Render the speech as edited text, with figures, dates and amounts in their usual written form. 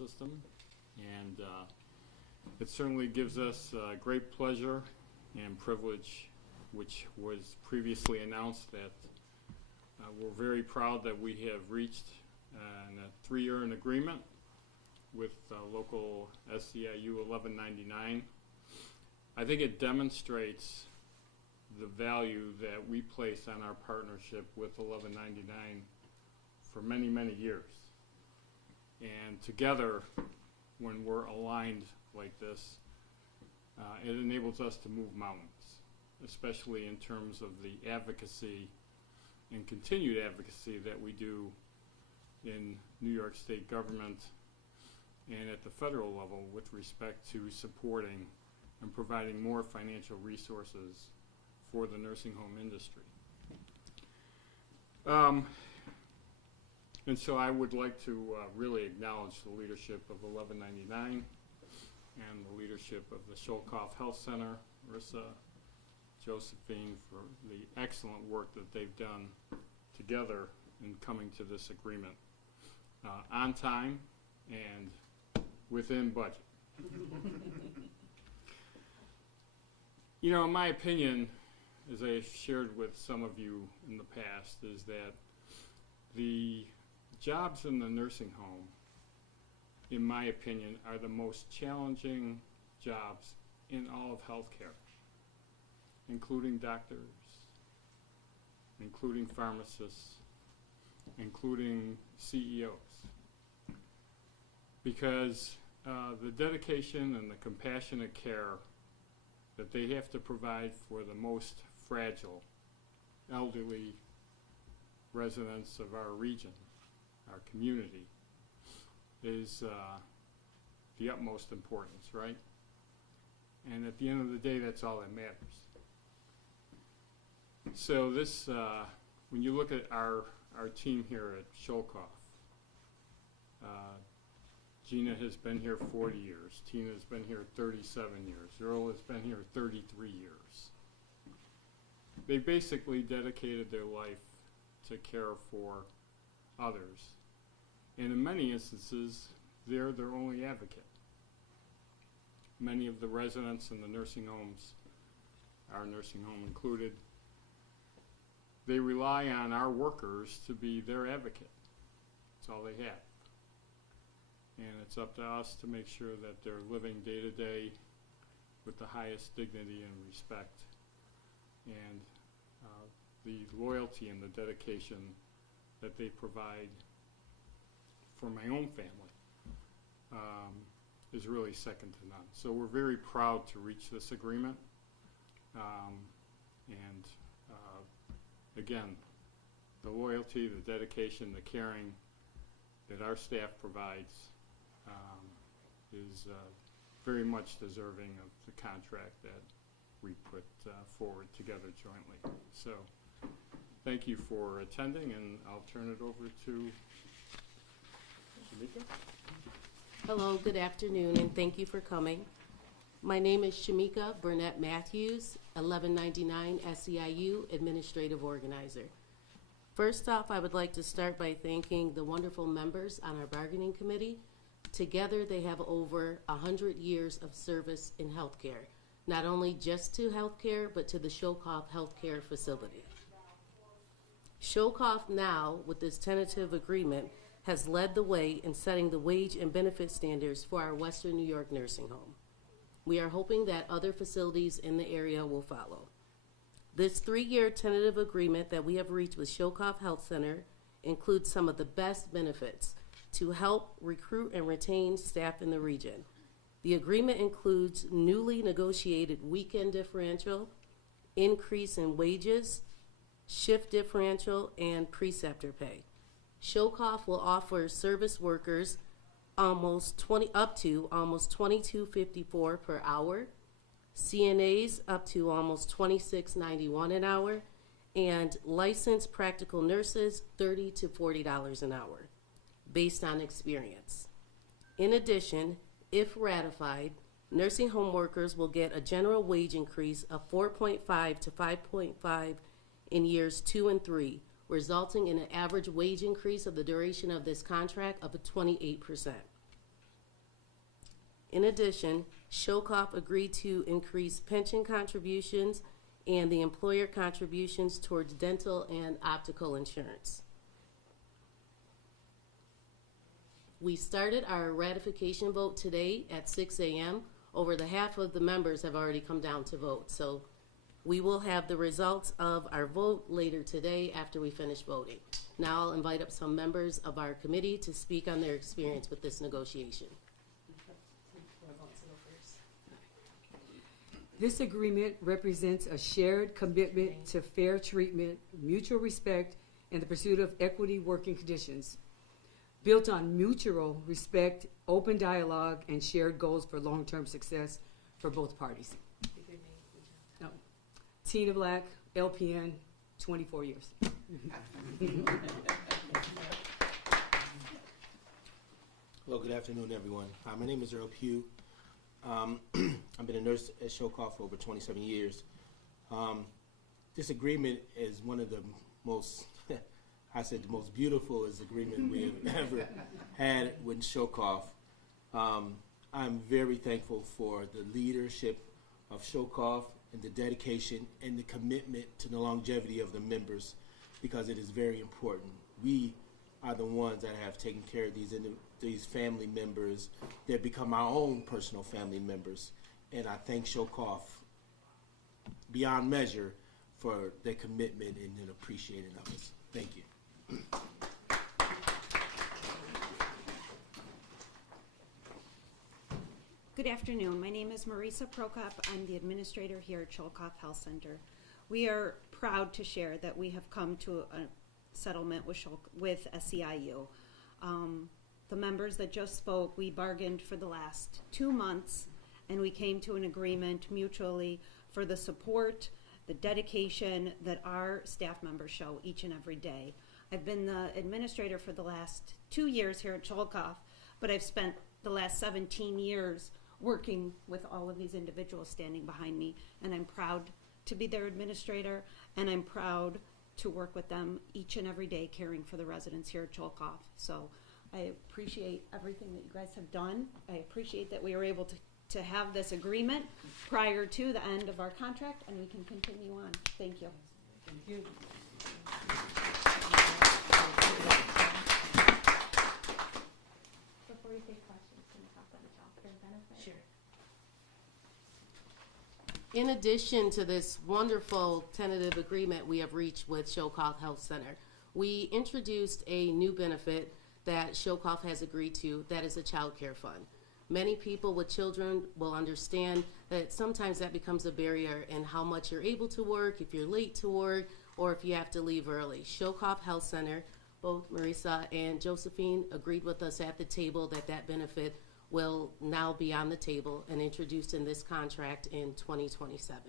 system, and it certainly gives us great pleasure and privilege, which was previously announced, that we're very proud that we have reached a 3-year agreement with local SEIU 1199. I think it demonstrates the value that we place on our partnership with 1199 for many, many years. And together, when we're aligned like this, it enables us to move mountains, especially in terms of the advocacy and continued advocacy that we do in New York State government and at the federal level with respect to supporting and providing more financial resources for the nursing home industry. And so I would like to really acknowledge the leadership of 1199 and the leadership of the Schoellkopf Health Center, Marissa, Josephine, for the excellent work that they've done together in coming to this agreement on time and within budget. You know, in my opinion, as I shared with some of you in the past, is that the jobs in the nursing home, in my opinion, are the most challenging jobs in all of healthcare, including doctors, including pharmacists, including CEOs. Because the dedication and the compassionate care that they have to provide for the most fragile, elderly residents of our region, our community, is the utmost importance, right? And at the end of the day, that's all that matters. So this, when you look at our team here at Schoellkopf, Gina has been here 40 years. Tina has been here 37 years. Earl has been here 33 years. They basically dedicated their life to care for others. And in many instances, they're their only advocate. Many of the residents in the nursing homes, our nursing home included, they rely on our workers to be their advocate. That's all they have. And it's up to us to make sure that they're living day to day with the highest dignity and respect. And the loyalty and the dedication that they provide for my own family is really second to none. So we're very proud to reach this agreement. Again, the loyalty, the dedication, the caring that our staff provides is very much deserving of the contract that we put forward together jointly. So thank you for attending, and I'll turn it over to Shamika. Hello, good afternoon, and thank you for coming. My name is Shamika Burnett Matthews, 1199 SEIU Administrative Organizer. First off, I would like to start by thanking the wonderful members on our bargaining committee. Together, they have over 100 years of service in healthcare, not only just to healthcare, but to the Schoellkopf Healthcare facility. Schoellkopf now, with this tentative agreement, has led the way in setting the wage and benefit standards for our Western New York nursing home. We are hoping that other facilities in the area will follow. This 3-year tentative agreement that we have reached with Schoellkopf Health Center includes some of the best benefits to help recruit and retain staff in the region. The agreement includes newly negotiated weekend differential, increase in wages, shift differential, and preceptor pay. Schoellkopf will offer service workers up to almost $22.54 per hour, CNAs up to almost $26.91 an hour, and licensed practical nurses $30 to $40 an hour, based on experience. In addition, if ratified, nursing home workers will get a general wage increase of 4.5 to 5.5 in years 2 and 3, resulting in an average wage increase of the duration of this contract of 28%. In addition, Schoellkopf agreed to increase pension contributions and the employer contributions towards dental and optical insurance. We started our ratification vote today at 6 a.m. Over the half of the members have already come down to vote. So we will have the results of our vote later today after we finish voting. Now I'll invite up some members of our committee to speak on their experience with this negotiation. This agreement represents a shared commitment to fair treatment, mutual respect, and the pursuit of equity working conditions, built on mutual respect, open dialogue, and shared goals for long-term success for both parties. No. Tina Black, LPN, 24 years. Hello, good afternoon, everyone. My name is Earl Pugh. I've been a nurse at Schoellkopf for over 27 years. This agreement is one of the most, I said the most beautiful agreement we have ever had with Schoellkopf. I'm very thankful for the leadership of Schoellkopf and the dedication and the commitment to the longevity of the members, because it is very important. We are the ones that have taken care of these family members that become our own personal family members. And I thank Schoellkopf beyond measure for their commitment and appreciating of us. Thank you. Good afternoon. My name is Marisa Prokop. I'm the administrator here at Schoellkopf Health Center. We are proud to share that we have come to a settlement with SEIU. The members that just spoke, we bargained for the last 2 months, and we came to an agreement mutually for the support, the dedication that our staff members show each and every day. I've been the administrator for the last 2 years here at Schoellkopf, but I've spent the last 17 years working with all of these individuals standing behind me, and I'm proud to be their administrator, and I'm proud to work with them each and every day caring for the residents here at Schoellkopf. So I appreciate everything that you guys have done. I appreciate that we were able to have this agreement prior to the end of our contract, and we can continue on. Thank you. Thank you. Before we take questions, can you talk about the childcare benefit? Sure. In addition to this wonderful tentative agreement we have reached with Schoellkopf Health Center, we introduced a new benefit that Schoellkopf has agreed to, that is a child care fund. Many people with children will understand that sometimes that becomes a barrier in how much you're able to work, if you're late to work, or if you have to leave early. Schoellkopf Health Center, both Marisa and Josephine agreed with us at the table that that benefit will now be on the table and introduced in this contract in 2027.